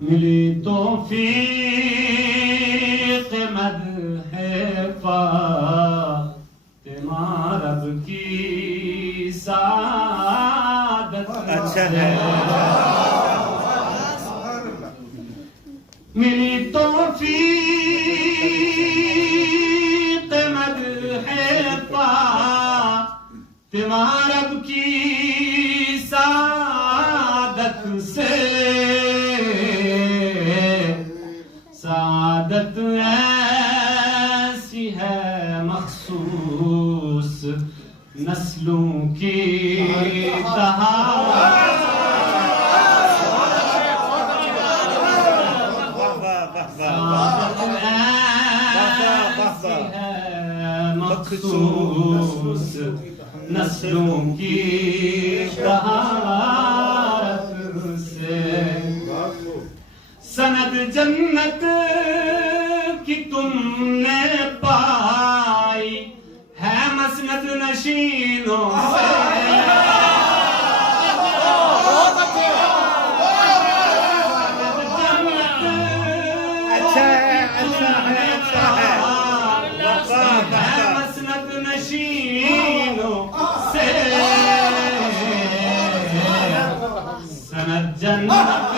ملی توفیق مدح فاطمہ رب کی سعادت سے ملی توفیق مدح فاطمہ رب کی سعادت سے سعادت ایسی ہے مخصوص نسلوں کی سعادت ایسی ہے مخصوص نسلوں کی طہارت سے سند جنت کی تم نے پائی ہے مسند نشینوں سے مسند نشینوں سے سند جنت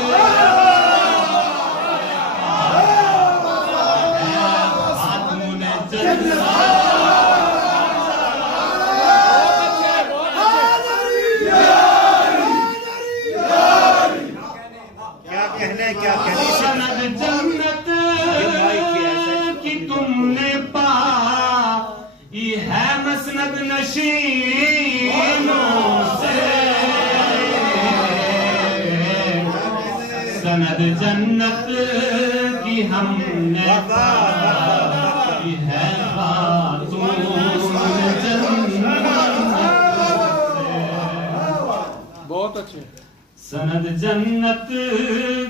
سند جنت کی تم نے پائی ہے مسند نشینوں سے سند جنت کی ہم نے پائی ہے خاتون جنت سے بہت اچھے سند جنت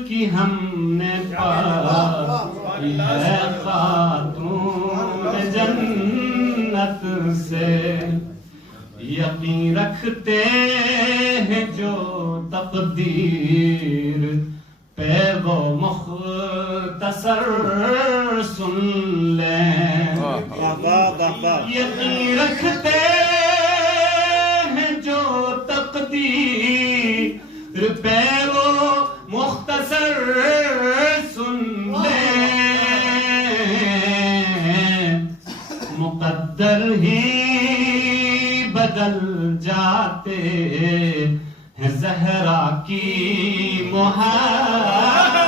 کی ہم نے پائی ہے خاتون جنت سے یقین رکھتے ہیں جو تقدیر پہ وہ مختصر سن لیں یقین رکھتے ہیں جو تقدیر پہ وہ مختصر سن لیں مقدر ہی بدل جاتے ہیں زہرا کی محبت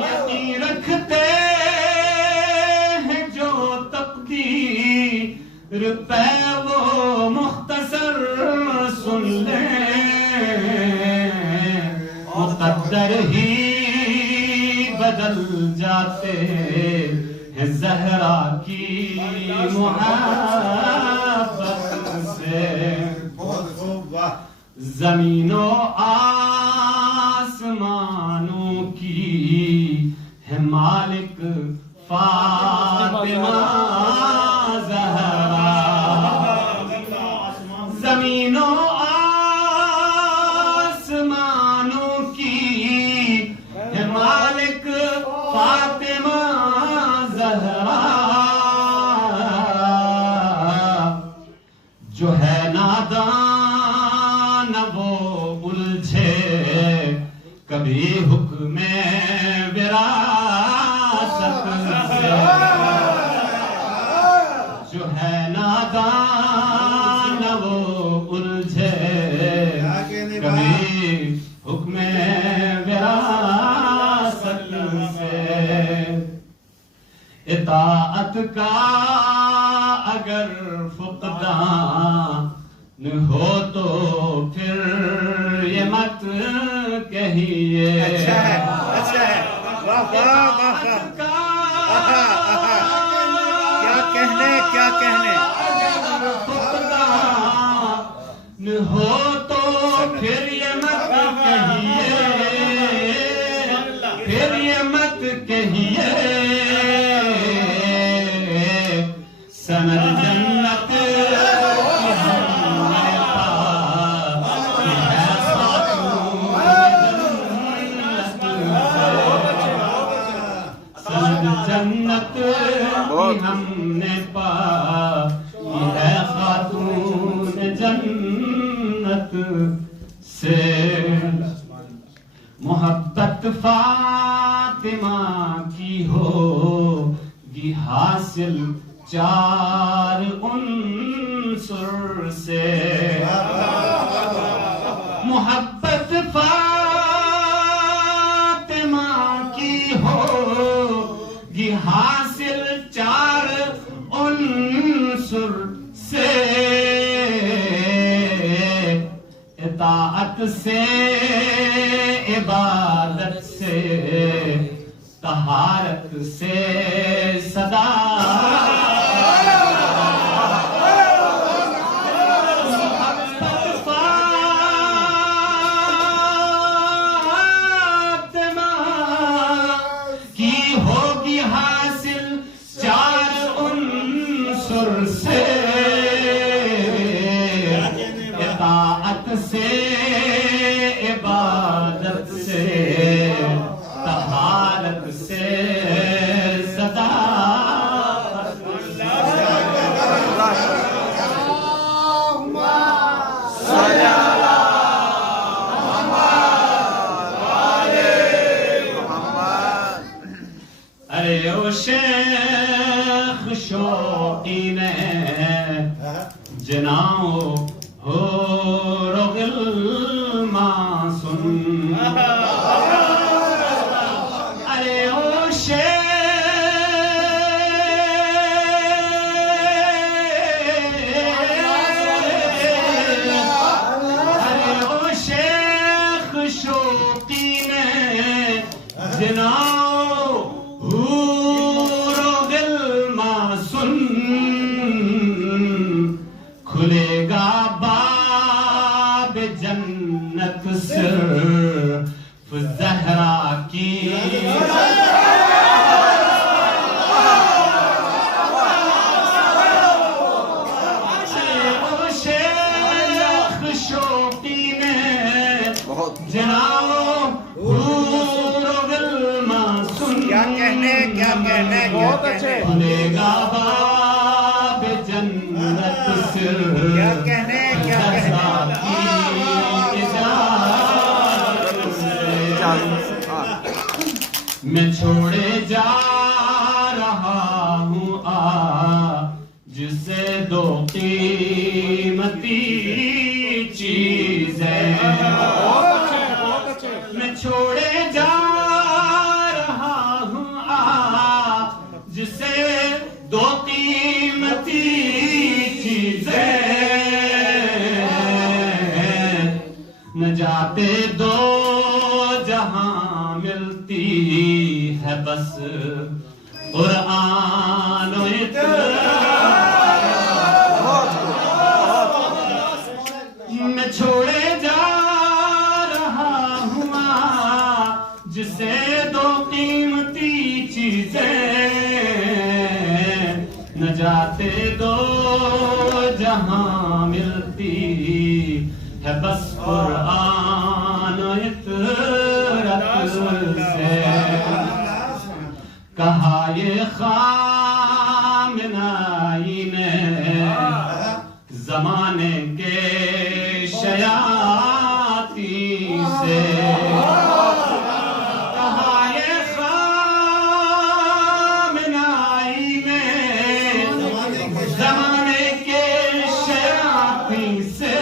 یقین رکھتے ہیں جو تقدیر پہ وہ مختصر سن لیں مقدر ہی بدل جاتے ہیں زہرا کی محبت سے زمین و آسمانوں کی ہے مالک فاطمہ زہرا زمین و آسمانوں کی ہے مالک فاطمہ زہرا جو ہے نادان وہ الجھے کبھی حکم وراثت سے جو ہے نادان وہ الجھے کبھی حکم وراثت سے اطاعت کا اگر فقدان ہو تو پھر یہ مت کہیے اچھا ہے کیا کہنے ہو تو پھر یہ مت کہیے پھر یہ مت کہیے سند جنت کی ہم نے پائی ہے سے محبت فاطمہ کی ہوگی حاصل چار عنصر سے محبت فاطمہ کی ہوگی حاصل چار عنصر سے اطاعت سے عبادت سے طہارت سے صدا سے عبادت سے طہارت سے صداقت ارے او شیخ شوقین جناؤ ہو ارے او شیخ شوقین جناؤ حور و غلما سن کھلے گا باب جنت صرف زہرا کی شیخ شوقین جناؤ حور و غلما سن کیا کہنے بہت اچھے کھلے گا باب جنت صرف کیا کہنے زہرا کی میں چھوڑے جا رہا ہوں جسے دو قیمتی چیزیں میں چھوڑے جا رہا ہوں جسے دو قیمتی چیزیں نجات دو جہاں ملتی ہے بس قرآن و میں چھوڑے جا رہا ہوں جسے دو قیمتی چیزیں نجات دو جہاں ملتی ہے بس قرآن و اطرت سے کہا یہ خامنائی نے زمانے کے شیاطین سے کہا یہ خامنائی نے زمانے کے شیاطین سے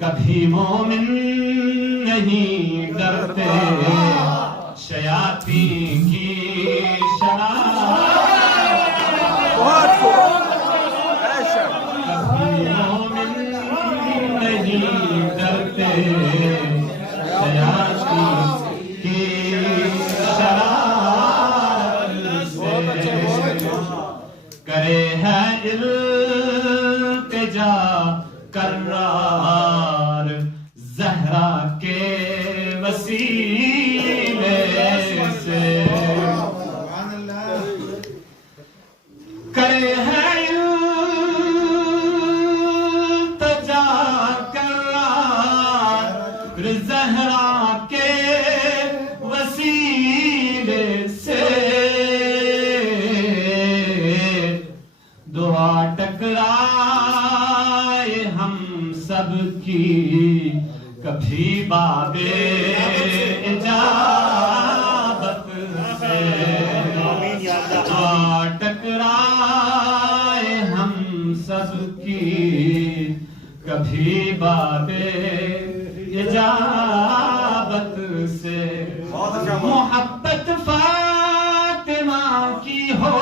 کبھی مومن نہیں ڈرتے شیاطین کی شرارت کبھی مومن نہیں ڈرتے شیاطین کی شرارت سے کرے ہے التجا کرار زہرا کے وسیلے سے کرے ہے التجا کرار زہرا کے وسیلے سے دعا ٹکرائے سب کی کبھی باب اجابت سے ٹکرائے ہم سب کی کبھی باب اجابت سے محبت فاطمہ کی ہو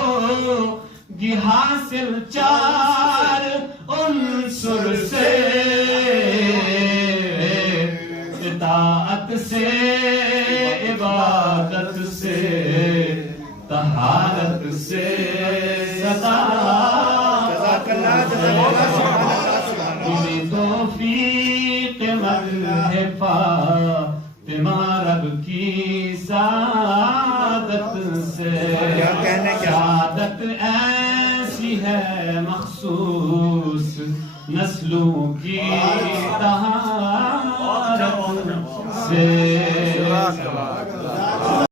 گی حاصل چار عنصر سے اطاعت سے عبادت سے طہارت سے صداقت سے توفیق مدح فاطمہ رب کی سعادت سے سعادت ایسی ہے مخصوص نسلوں کی طہارت سے